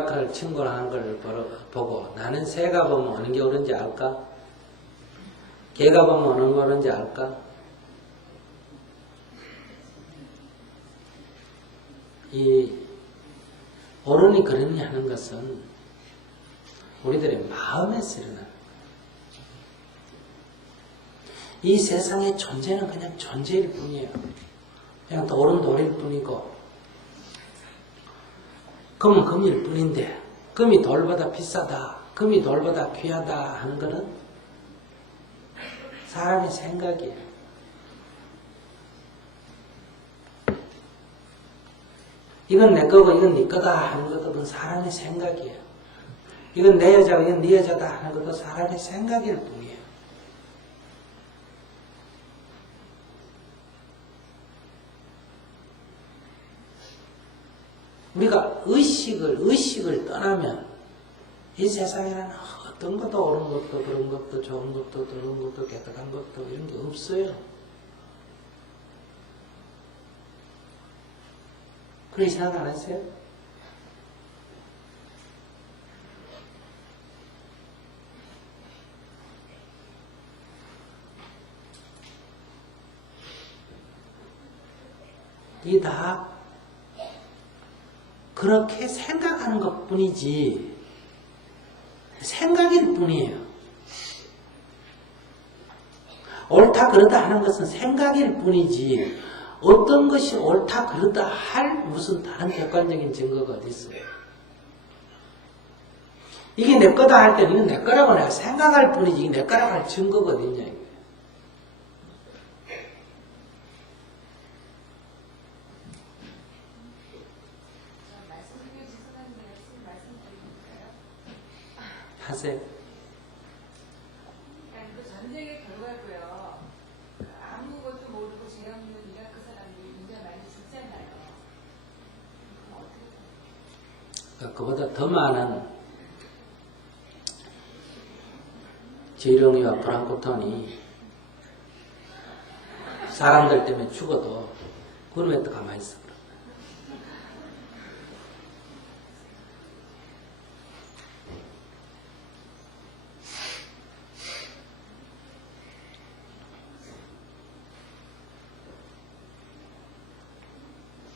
오락가를 친구를 걸 보고 나는 새가 보면 어느 게 옳은지 알까? 개가 보면 어느 게 옳은지 알까? 이 옳으니 그러니 하는 것은 우리들의 마음에서 일어나는 거예요. 이 세상의 존재는 그냥 존재일 뿐이에요. 그냥 돌은 돌일 뿐이고 금은 금일 뿐인데 금이 돌보다 비싸다, 금이 돌보다 귀하다 하는 것은 사람의 생각이에요. 이건 내 거고 이건 네 거다 하는 것도 그건 사람의 생각이에요. 이건 내 여자고 이건 네 여자다 하는 것도 사람의 생각일 뿐이에요. 우리가 의식을 떠나면 이 세상에는 어떤 것도 옳은 것도 그런 것도 좋은 것도 더러운 것도 깨끗한 것도 이런 게 없어요. 그렇게 생각 안 했어요? 이게 다 그렇게 생각하는 것 뿐이지 생각일 뿐이에요. 옳다 그르다 하는 것은 생각일 뿐이지 어떤 것이 옳다 그르다 할 무슨 다른 객관적인 증거가 어디 있어요? 이게 내 거다 할 때는 이건 내 거라고 내가 생각할 뿐이지 이게 내 거라고 할 증거가 어디 있냐 이거예요. 하세요. 그 전쟁의 결과고요. 아무것도 모르고 죄 없는 이라크 사람들이 굉장히 많이 죽잖아요. 그보다 더 많은 지령이와 프랑크톤이 사람들 때문에 죽어도 그건 왜 또 가만히 있어?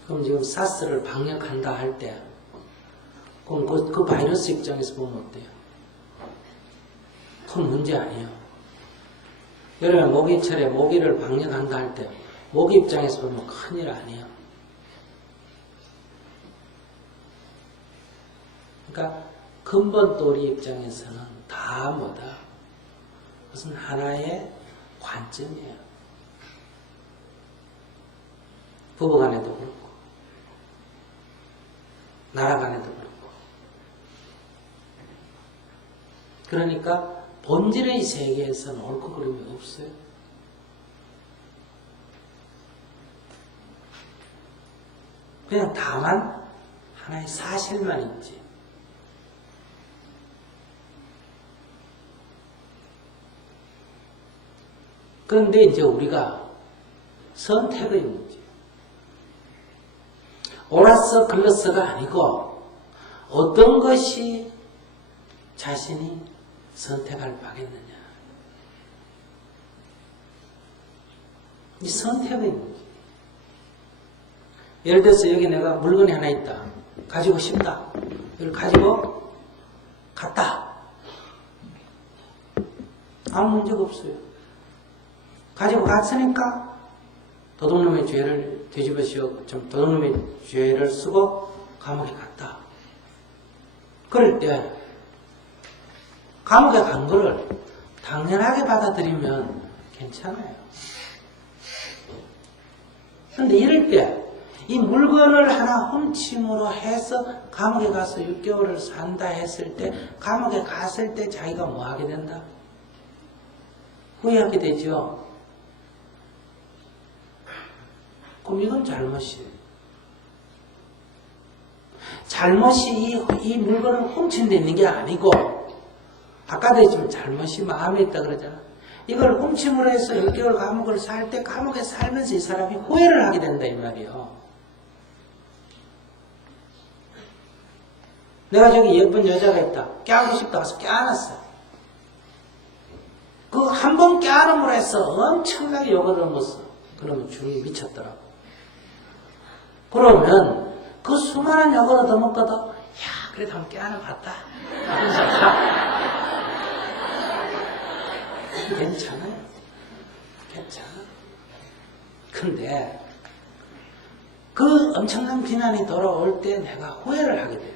그럼 지금 사스를 방역한다 할 때, 그럼 그 바이러스 입장에서 보면 어때요? 큰 문제 아니에요. 여름에 모기철에 모기를 방역한다 할 때, 모기 입장에서 보면 큰일 아니에요. 그러니까 근본도리 입장에서는 다 뭐다? 그것은 하나의 관점이에요. 부부간에도 그렇고 나라 간에도 그렇고 그러니까 본질의 세계에서는 옳고 그름이 없어요. 그냥 다만 하나의 사실만 있지. 그런데 이제 우리가 선택의 문제. 옳았어 글렀어가 아니고 어떤 것이 자신이 선택할 바겠느냐. 이 선택의 문제. 예를 들어서 여기 내가 물건이 하나 있다. 가지고 싶다. 이걸 가지고 갔다. 아무 문제가 없어요. 가지고 갔으니까 도둑놈의 죄를 뒤집어 씌워 도둑놈의 죄를 쓰고 감옥에 갔다. 그럴 때 감옥에 간 거를 당연하게 받아들이면 괜찮아요. 그런데 이럴 때 이 물건을 하나 훔침으로 해서 감옥에 가서 6개월을 산다 했을 때 감옥에 갔을 때 자기가 뭐 하게 된다? 후회하게 되죠. 그럼 이건 잘못이에요. 잘못이 이 물건을 훔친 데 있는 게 아니고 아까도 했지만 잘못이 마음에 있다 그러잖아. 이걸 훔침으로 해서 6개월 감옥을 살 때 감옥에 살면서 이 사람이 후회를 하게 된다 이 말이에요. 내가 저기 예쁜 여자가 있다. 껴안고 싶다 가서 껴안았어. 그 한 번 껴안음으로 해서 엄청나게 욕을 먹었어. 그러면 중이 미쳤더라고. 그러면 그 수많은 욕을 얻어먹거든. 야, 그래도 한번 껴안아봤다. 괜찮아요. 괜찮아. 근데 그 엄청난 비난이 돌아올 때 내가 후회를 하게 돼요.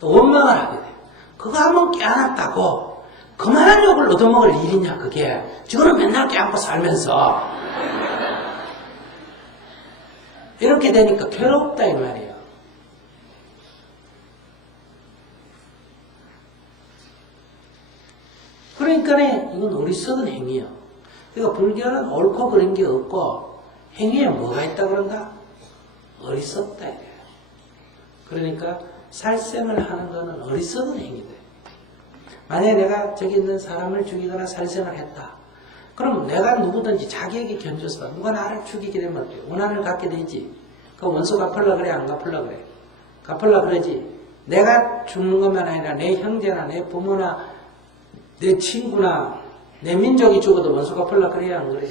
또 원망을 하게 돼요. 그거 한번 껴안았다고 그만한 욕을 얻어먹을 일이냐 그게. 지금은 맨날 껴안고 살면서 이렇게 되니까 괴롭다 이 말이에요. 그러니까 이건 어리석은 행위예요. 그러니까 불교는 옳고 그런 게 없고 행위에 뭐가 있다 그런가? 어리석다 이래요. 그러니까 살생을 하는 거는 어리석은 행위다. 만약에 내가 저기 있는 사람을 죽이거나 살생을 했다. 그럼 내가 누구든지 자기에게 견줘서 누가 나를 죽이게 되면 어때요? 원한을 갖게 되지. 그 원수 갚으려 그래 안 갚으려 그래? 갚으려 그러지. 내가 죽는 것만 아니라 내 형제나 내 부모나 내 친구나 내 민족이 죽어도 원수 갚으려 그래야 안 그래?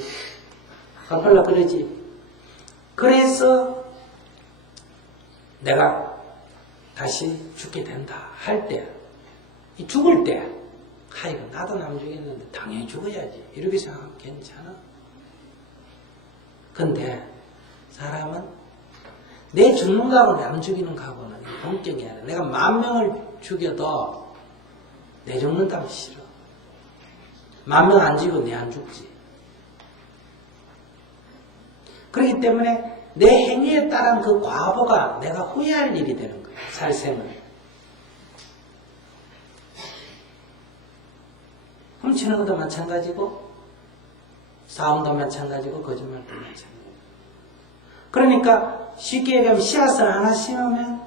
갚으려 그러지. 그래서 내가 다시 죽게 된다 할 때, 죽을 때, 이거 나도 남 죽였는데 당연히 죽어야지. 이렇게 생각하면 괜찮아. 근데 사람은 내 죽는 각오는 남 죽이는 각오는 본격이 아니라 내가 10,000명을 죽여도 내 죽는다면 싫어. 10,000명 안 죽이고 내 안 죽지. 그렇기 때문에 내 행위에 따른 그 과보가 내가 후회할 일이 되는 거예요. 살생을. 훔치는 것도 마찬가지고 싸움도 마찬가지고 거짓말도 마찬가지고. 그러니까 쉽게 얘기하면 씨앗을 하나 심으면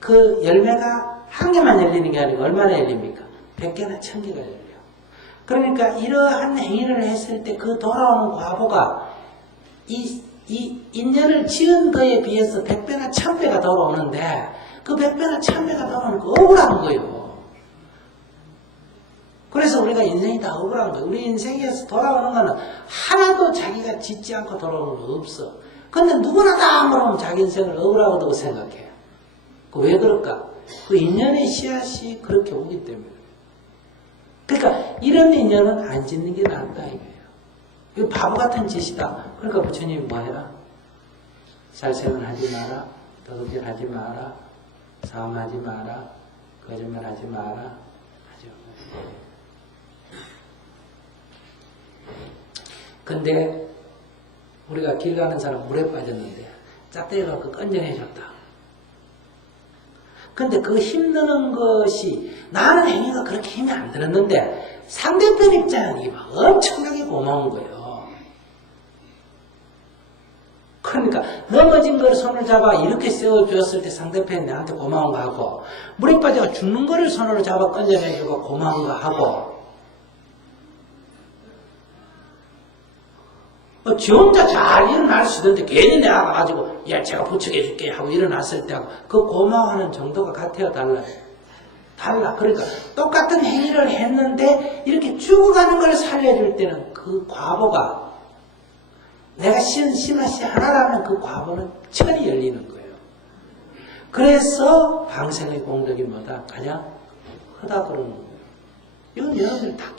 그 열매가 한 개만 열리는 게 아니고 얼마나 열립니까? 100개나 1000개가 열려요. 그러니까 이러한 행위를 했을 때 그 돌아오는 과보가 이 인연을 지은 거에 비해서 100배나 1000배가 돌아오는데 그 100배나 1000배가 돌아오는 거 억울한 거예요. 그래서 우리가 인생이 다 억울한 거예요. 우리 인생에서 돌아오는 거는 하나도 자기가 짓지 않고 돌아오는 거 없어. 근데 누구나 다 물어보면 자기 인생을 억울하다고 생각해요. 왜 그럴까? 그 인연의 씨앗이 그렇게 오기 때문에. 그러니까 이런 인연은 안 짓는 게 낫다 이거예요. 이거 바보 같은 짓이다. 그러니까 부처님이 뭐 해라? 살생을 하지 마라. 도둑질 하지 마라. 싸움하지 마라. 거짓말 하지 마라. 하죠. 근데 우리가 길 가는 사람 물에 빠졌는데 짝대기 갖고 건져내줬다. 근데 그 힘드는 것이 나는 행위가 그렇게 힘이 안 들었는데 상대편 입장이 막 엄청나게 고마운 거예요. 그러니까 넘어진 걸 손을 잡아 이렇게 세워주었을 때 상대편이 나한테 고마운 거 하고 물에 빠져 죽는 거를 손으로 잡아 건져내주고 고마운 거 하고 지 혼자 잘 일어날 수 있는데 괜히 내가 가가지고 야 제가 부축해줄게 하고 일어났을 때하고 그 고마워하는 정도가 같아요 달라요? 달라. 그러니까 똑같은 행위를 했는데 이렇게 죽어가는 걸 살려줄 때는 그 과보가 내가 신 씨앗이 하나라면 그 과보는 천이 열리는 거예요. 그래서 방생의 공덕이 뭐다? 가장 크다 그러는 거예요. 이건 여러분들 다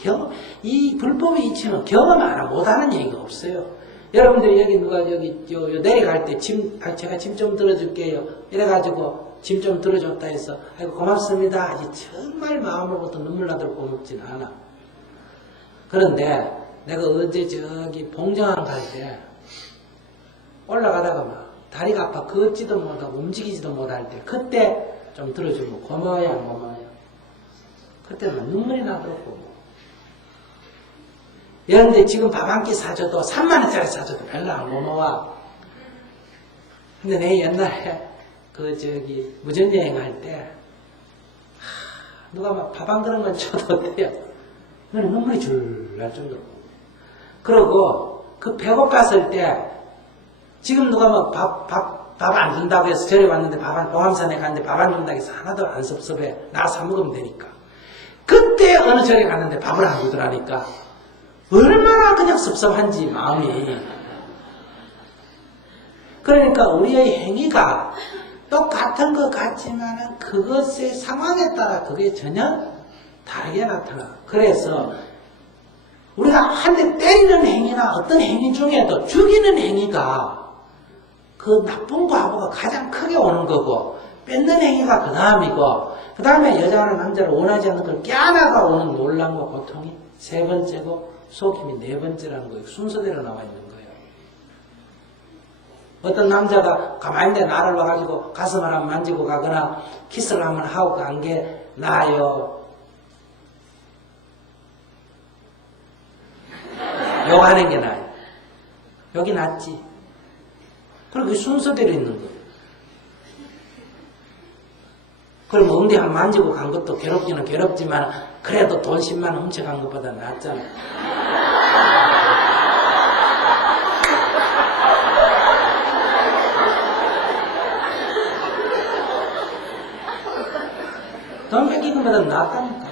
이 불법의 이치는 경험 하나 못하는 얘기가 없어요. 여러분들이 여기 누가 여기 내려갈 때 제가 짐 좀 들어줄게요. 이래가지고 짐 좀 들어줬다 해서 아이고 고맙습니다. 아직 정말 마음으로부터 눈물 나도록 고맙진 않아. 그런데 내가 어제 저기 봉정항 갈 때 올라가다가 막 다리가 아파 걷지도 못하고 움직이지도 못할 때 그때 좀 들어주면 고마워요 안 고마워요? 그때 막 눈물이 나더라고. 그런데 지금 밥 한 끼 사줘도 3만원짜리 사줘도 별로 안 고마워. 근데 내 옛날에 무전여행할 때 누가 막 밥 한 그릇만 줘도 돼요. 그냥 눈물이 줄 날 정도로. 그러고 그 배고팠을 때 지금 누가 막 밥 안 준다고 해서 절에 왔는데 보암산에 갔는데 밥 안 준다고 해서 하나도 안 섭섭해. 나 사 먹으면 되니까. 그때 어느 절에 갔는데 밥을 안 주더라니까. 얼마나 그냥 섭섭한지 마음이. 그러니까 우리의 행위가 똑같은 것 같지만 그것의 상황에 따라 그게 전혀 다르게 나타나. 그래서 우리가 한 대 때리는 행위나 어떤 행위 중에도 죽이는 행위가 그 나쁜 과보가 가장 크게 오는 거고, 뺏는 행위가 그 다음이고, 그 다음에 여자나 남자를 원하지 않는 걸 껴안아가 오는 논란과 고통이 세 번째고, 속임이 네 번째라는 거예요. 순서대로 나와 있는 거예요. 어떤 남자가 가만히 있는데 나를 와가지고 가슴을 한번 만지고 가거나 키스를 한번 하고 간 게 나아요? 욕하는 게 나아요? 여기 낫지. 그리고 그 순서대로 있는 거예요. 그럼 엉덩이 한번 만지고 간 것도 괴롭기는 괴롭지만 그래도 돈 10만 원 훔쳐간 것보다 낫잖아. 돈 뺏기는 것보다 낫다니까.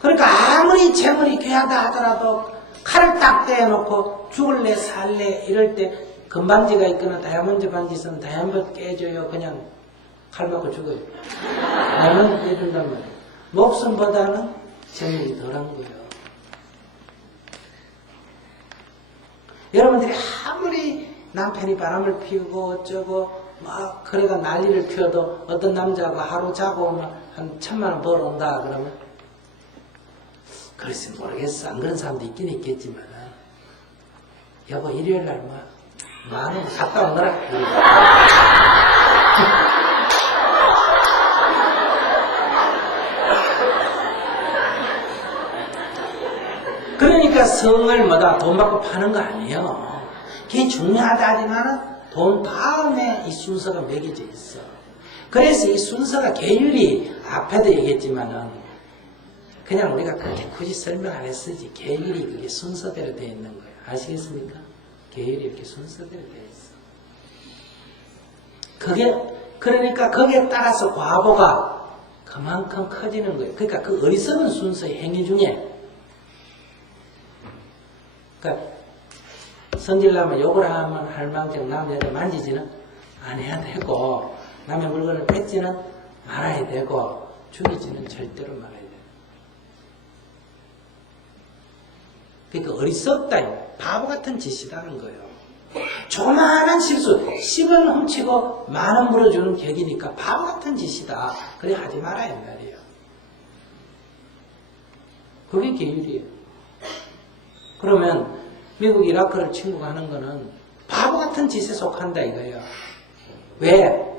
그러니까 아무리 재물이 귀하다 하더라도 칼을 딱 떼어놓고 죽을래 살래 이럴 때 금반지가 있거나 다이아몬드 반지 있으면 다이아몬드 깨줘요. 그냥 칼 맞고 죽어요. 다이아몬드 깨준단 말이에요. 목숨보다는 재물이 덜한 거예요. 여러분들이 아무리 남편이 바람을 피우고 어쩌고 막 그래가 난리를 피워도 어떤 남자가 하루 자고 오면 한 1,000만 원 벌어온다 그러면 글쎄 모르겠어. 안 그런 사람도 있긴 있겠지만 여보 일요일날 뭐 10,000원 갔다 오너라. 그러니까 성을 뭐다 돈 받고 파는 거 아니에요. 그게 중요하다 하지만 돈 다음에 이 순서가 매겨져 있어. 그래서 이 순서가 계율이 앞에도 얘기했지만은 그냥 우리가 그렇게 굳이 설명 안 했으지 계율이 그게 순서대로 되어 있는 거예요. 아시겠습니까? 계율이 이렇게 순서대로 되어 있어. 그러니까 거기에 따라서 과보가 그만큼 커지는 거예요. 그러니까 그 어리석은 순서의 행위 중에 그러니까 성질나면 욕을 하면 할 만큼 남의 여자 만지지는 안 해야 되고 남의 물건을 뺏지는 말아야 되고 죽이지는 절대로 말아야 돼요. 그러니까 어리석다, 바보 같은 짓이라는 거예요. 조그마한 실수, 10원 훔치고 10,000원 물어주는 격이니까 바보 같은 짓이다. 그래 하지 말아야 말이에요. 그게 계율이에요. 그러면 미국 이라크를 친구가 하는 거는 바보 같은 짓에 속한다 이거예요. 왜?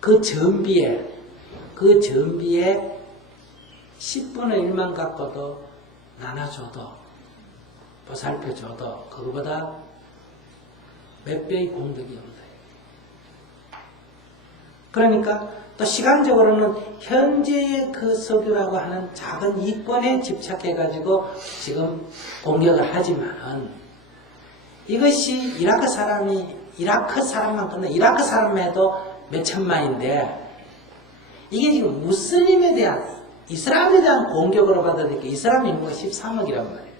그 전비에 10분의 1만 갖고도 나눠줘도 보살펴줘도 그거보다 몇 배의 공덕이 없어요. 그러니까 또 시간적으로는 현재의 그 석유라고 하는 작은 이권에 집착해가지고 지금 공격을 하지만은 이것이 이라크 사람만 끝나 이라크 사람에도 몇 천만인데 이게 지금 무슬림에 대한 이슬람에 대한 공격으로 받아들이니까 이슬람 인구가 13억이란 말이에요.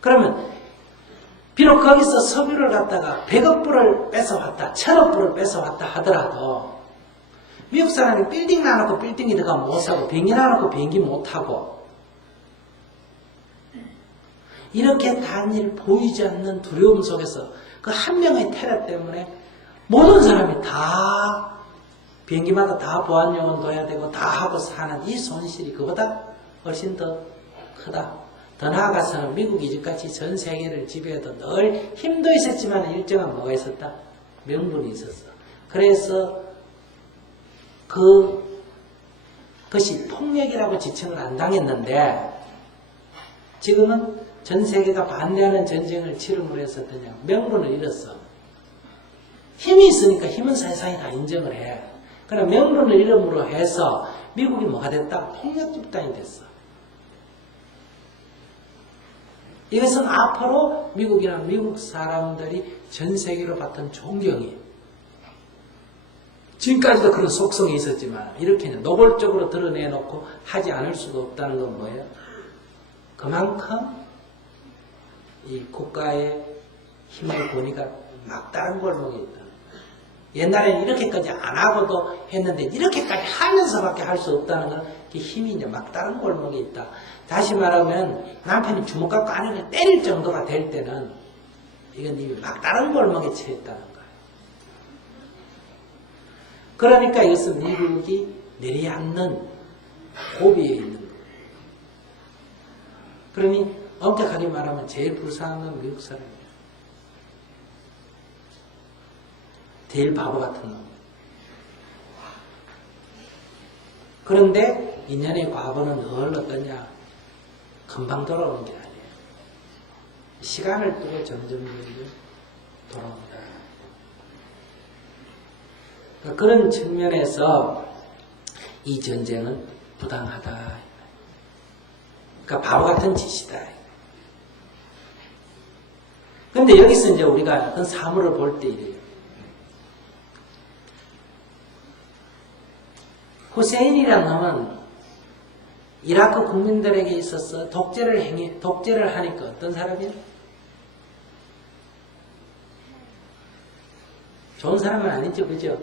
그러면 비록 거기서 석유를 갖다가 100억 불을 뺏어왔다, 1,000억 불을 뺏어왔다 하더라도 미국 사람이 빌딩 놔놓고 빌딩이 들어가면 못 사고 비행기 놔놓고 비행기 못 타고 이렇게 단일 보이지 않는 두려움 속에서 그 한 명의 테러 때문에 모든 사람이 다 비행기마다 다 보안요원 둬야 되고 다 하고 사는 이 손실이 그보다 훨씬 더 크다. 더 나아가서는 미국이 이제까지 전 세계를 지배해도 늘 힘도 있었지만 일정한 뭐가 있었다? 명분이 있었어. 그래서 그것이 폭력이라고 지칭을 안 당했는데 지금은 전 세계가 반대하는 전쟁을 치름으로 해서 어떠냐? 명분을 잃었어. 힘이 있으니까 힘은 세상이 다 인정을 해. 그러나 명분을 잃음으로 해서 미국이 뭐가 됐다? 폭력 집단이 됐어. 이것은 앞으로 미국이나 미국 사람들이 전 세계로 받던 존경이에요. 지금까지도 그런 속성이 있었지만 이렇게 노골적으로 드러내놓고 하지 않을 수가 없다는 건 뭐예요? 그만큼 이 국가의 힘을 보니까 막다른 골목에 있다. 옛날에는 이렇게까지 안 하고도 했는데 이렇게까지 하면서밖에 할 수 없다는 건 그 힘이 이제 막다른 골목에 있다. 다시 말하면 남편이 주먹 갖고 아내를 때릴 정도가 될 때는 이건 이미 막다른 골목에 처했다는 거예요. 그러니까 이것은 미국이 내려앉는 고비에 있는 거예요. 그러니 엄격하게 말하면 제일 불쌍한 건 미국 사람이에요. 제일 바보 같은 놈. 그런데 인연의 과거는 늘 어떠냐? 금방 돌아오는 게 아니에요. 시간을 두고 점점 돌아온다. 그러니까 그런 측면에서 이 전쟁은 부당하다. 그러니까 바보 같은 짓이다. 그런데 여기서 이제 우리가 그 사물을 볼 때 이래요. 후세인이라는 놈은 이라크 국민들에게 있어서 독재를 하니까 어떤 사람이에요? 좋은 사람은 아니죠, 그죠?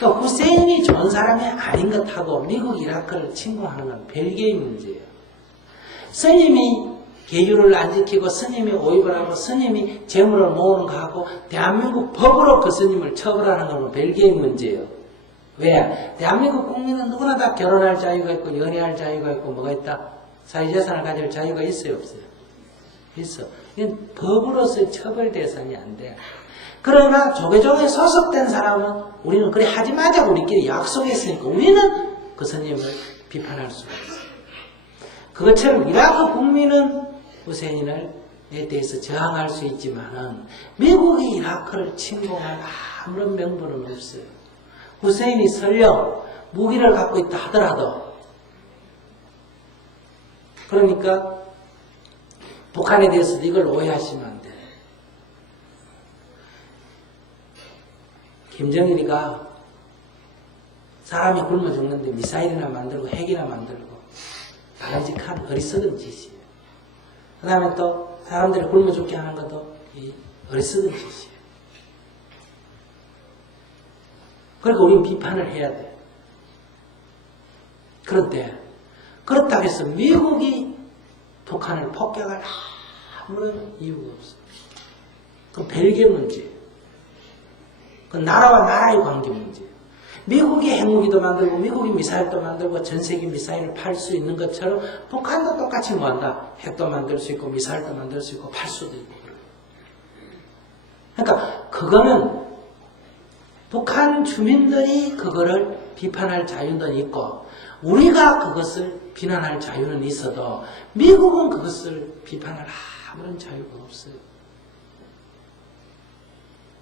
또 후세인이 좋은 사람이 아닌 것하고 미국 이라크를 침공하는 건 별개의 문제예요. 스님이 계율을 안 지키고 스님이 오입을 하고 스님이 재물을 모으는 거하고 대한민국 법으로 그 스님을 처벌하는 건 별개의 문제예요. 왜? 대한민국 국민은 누구나 다 결혼할 자유가 있고 연애할 자유가 있고 뭐가 있다? 사회재산을 가질 자유가 있어요, 없어요? 있어. 이건 법으로서의 처벌 대상이 안 돼. 그러나 조계종에 소속된 사람은 우리는 그래 하지 마자고 우리끼리 약속했으니까 우리는 그 스님을 비판할 수가 있어요. 그것처럼 이라크 국민은 후세인에 대해서 저항할 수 있지만은 미국이 이라크를 침공할 아무런 명분은 없어요. 후세인이 설령 무기를 갖고 있다 하더라도 그러니까 북한에 대해서도 이걸 오해하시면 안 돼요. 김정일이가 사람이 굶어 죽는데 미사일이나 만들고 핵이나 만들고 바람직한 어리석은 짓이에요. 그 다음에 또 사람들이 굶어 죽게 하는 것도 이 어리석은 짓이에요. 그러니까 우리는 비판을 해야 돼요. 그런데 그렇다고 해서 미국이 북한을 폭격할 아무런 이유가 없어요. 그건 별개 문제예요. 그건 나라와 나라의 관계 문제예요. 미국이 핵무기도 만들고 미국이 미사일도 만들고 전 세계 미사일을 팔 수 있는 것처럼 북한도 똑같이 뭐한다. 핵도 만들 수 있고 미사일도 만들 수 있고 팔 수도 있고. 그러니까 그거는 북한 주민들이 그거를 비판할 자유는 있고 우리가 그것을 비난할 자유는 있어도 미국은 그것을 비판할 아무런 자유가 없어요.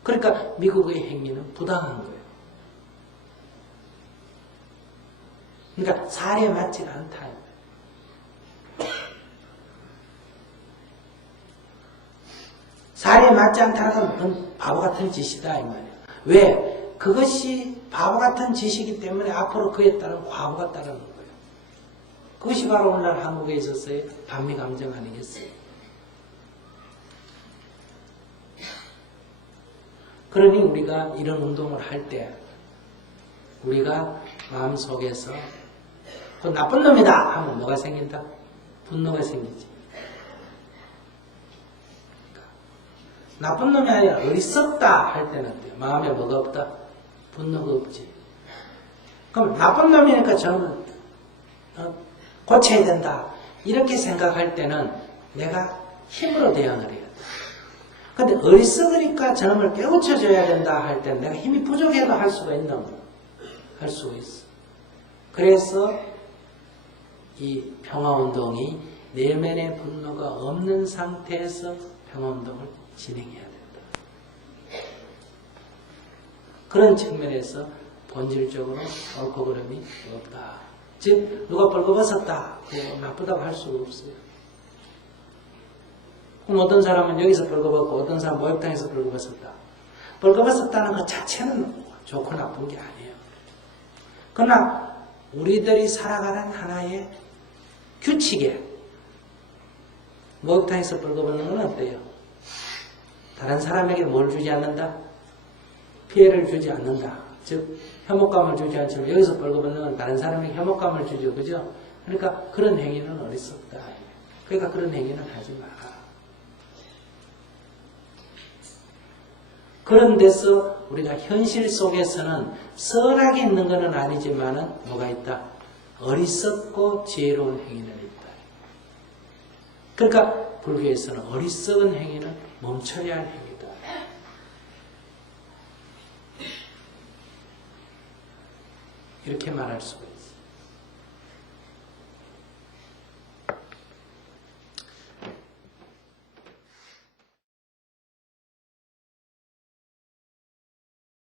그러니까 미국의 행위는 부당한 거예요. 그러니까 사례에 맞지가 않다. 사례에 맞지 않다는 건 그건 바보 같은 짓이다 이 말이에요. 왜? 그것이 바보 같은 짓이기 때문에 앞으로 그에 따른 과거가 따르는 거예요. 그것이 바로 오늘날 한국에 있어서의 반미 감정 아니겠어요? 그러니 우리가 이런 운동을 할 때 우리가 마음속에서 그 나쁜 놈이다 하면 뭐가 생긴다? 분노가 생기지. 나쁜 놈이 아니라 어리석다 할 때는 어때요? 마음에 뭐가 없다? 분노가 없지. 그럼 나쁜 놈이니까 저는 고쳐야 된다. 이렇게 생각할 때는 내가 힘으로 대응을 해야 돼. 근데 어리석으니까 저놈을 깨우쳐줘야 된다 할 때는 내가 힘이 부족해도 할 수가 있나? 할 수가 있어. 그래서 이 평화운동이 내면의 분노가 없는 상태에서 평화운동을 진행해야 된다. 그런 측면에서 본질적으로 옳고 그름이 없다. 즉 누가 벌거벗었다. 그거 나쁘다고 할 수가 없어요. 그럼 어떤 사람은 여기서 벌거벗고 어떤 사람은 목욕탕에서 벌거벗었다. 벌거벗었다는 것 자체는 좋고 나쁜 게 아니에요. 그러나 우리들이 살아가는 하나의 규칙에 목욕탕에서 벌거벗는 건 어때요? 다른 사람에게 뭘 주지 않는다? 피해를 주지 않는다. 즉 혐오감을 주지 않지만 여기서 벌거벗는 건 다른 사람에게 혐오감을 주죠. 그죠? 그러니까 그런 행위는 어리석다. 그러니까 그런 행위는 하지 마라. 그런 데서 우리가 현실 속에서는 선하게 있는 것은 아니지만은 뭐가 있다? 어리석고 지혜로운 행위는 있다. 그러니까 불교에서는 어리석은 행위는 멈춰야 할 행위다. 이렇게 말할 수가 있어요.